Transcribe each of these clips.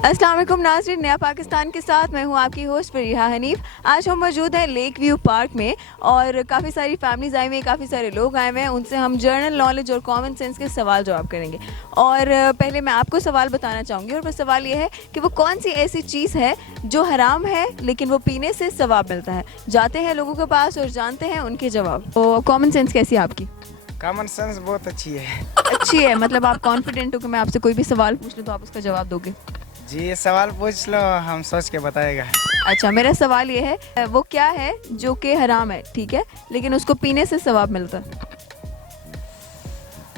अस्सलाम वालेकुम नाज़रीन, नया पाकिस्तान के साथ मैं हूं आपकी होस्ट फरीहा हनीफ। आज हम मौजूद हैं लेक व्यू पार्क में और काफ़ी सारी फैमिलीज आई हुई हैं, काफ़ी सारे लोग आए हुए हैं। उनसे हम जनरल नॉलेज और कॉमन सेंस के सवाल जवाब करेंगे। और पहले मैं आपको सवाल बताना चाहूँगी और वो सवाल ये है कि वो कौन सी ऐसी चीज़ है जो हराम है लेकिन वो पीने से सवाब मिलता है। जाते हैं लोगों के पास और जानते हैं उनके जवाब। तो कॉमन सेंस कैसी है आपकी? कॉमन सेंस बहुत अच्छी है। अच्छी है, मतलब आप कॉन्फिडेंट हो कि मैं आपसे कोई भी सवाल पूछ लूँ तो आप उसका जवाब दोगे? जी, ये सवाल पूछ लो, हम सोच के बताएगा। अच्छा, मेरा सवाल ये है, वो क्या है जो कि हराम है, ठीक है, लेकिन उसको पीने से सवाब मिलता है।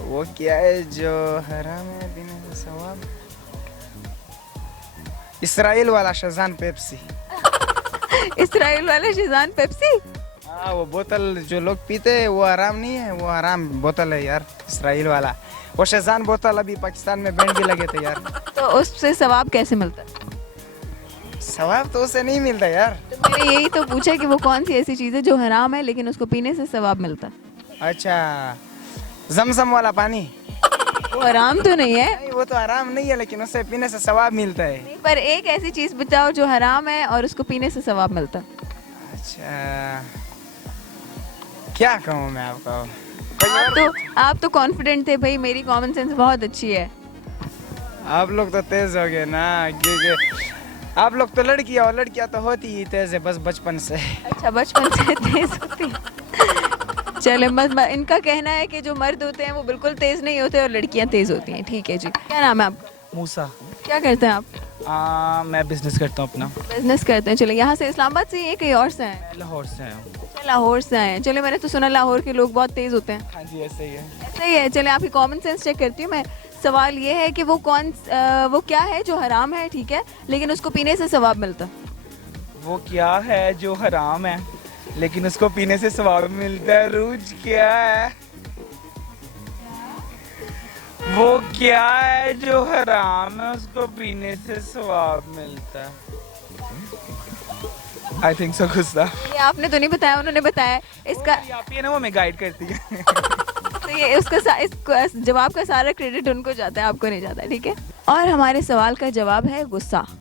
वो क्या है जो हराम है पीने से सवाब? इसराइल वाला शज़ान पेप्सी। इसराइल वाला शिजान पेप्सी? हाँ, वो बोतल जो लोग पीते हैं वो हराम नहीं है, वो हराम बोतल है यार, इसराइल वाला। वो शज़ान बोतल अभी पाकिस्तान में बैन भी लगे थे यार। तो उससे सवाब कैसे मिलता है? सवाब तो उसे नहीं मिलता यार। तो मैंने यही तो पूछा कि वो कौन सी ऐसी चीज़ है जो हराम है लेकिन उसको पीने से सवाब मिलता है। अच्छा, जमजम वाला पानी। वो हराम तो नहीं है। नहीं, वो तो हराम नहीं है लेकिन उसे पीने से सवाब मिलता है। पर एक ऐसी चीज़ बताओ जो हराम है और उसको पीने से सवाब मिलता है। अच्छा, क्या कहूँ मैं आपको? आप तो कॉन्फिडेंट थे भाई, मेरी कॉमन सेंस बहुत अच्छी है। आप लोग तो तेज हो गए ना, क्योंकि आप लोग तो लड़कियां और लड़कियां तो होती ही तेज है बस बचपन से। अच्छा, बचपन से तेज होती है। चले, बस इनका कहना है कि जो मर्द होते हैं वो बिल्कुल तेज नहीं होते और लड़कियां तेज होती हैं। ठीक है जी, क्या नाम है आपका? मूसा। क्या करते हैं आप? मैं बिजनेस करता हूँ अपना। बिजनेस करते हैं। चले, यहाँ से इस्लामाबाद से ये कहीं और से हैं? मैं लाहौर से आया हूँ। अच्छा, लाहौर से आए हैं। चले, मैंने तो सुना लाहौर के लोग बहुत तेज होते हैं। हाँ जी, ऐसे ही है। ऐसा ही है। चले, आपकी कॉमन सेंस चेक करती हूँ मैं। सवाल ये है कि वो क्या है जो हराम है, ठीक है, लेकिन उसको पीने से सवाब मिलता है। वो क्या है जो हराम है लेकिन उसको पीने से सवाब मिलता है? रूज क्या है? वो क्या है जो हराम है उसको पीने से सवाब मिलता है? आई थिंक सो गुस्सा। ये आपने तो नहीं बताया, उन्होंने बताया। इसका आप ही है ना, वो हमें गाइड करती है। तो ये इसको जवाब का सारा क्रेडिट उनको जाता है, आपको नहीं जाता, ठीक है। और हमारे सवाल का जवाब है गुस्सा।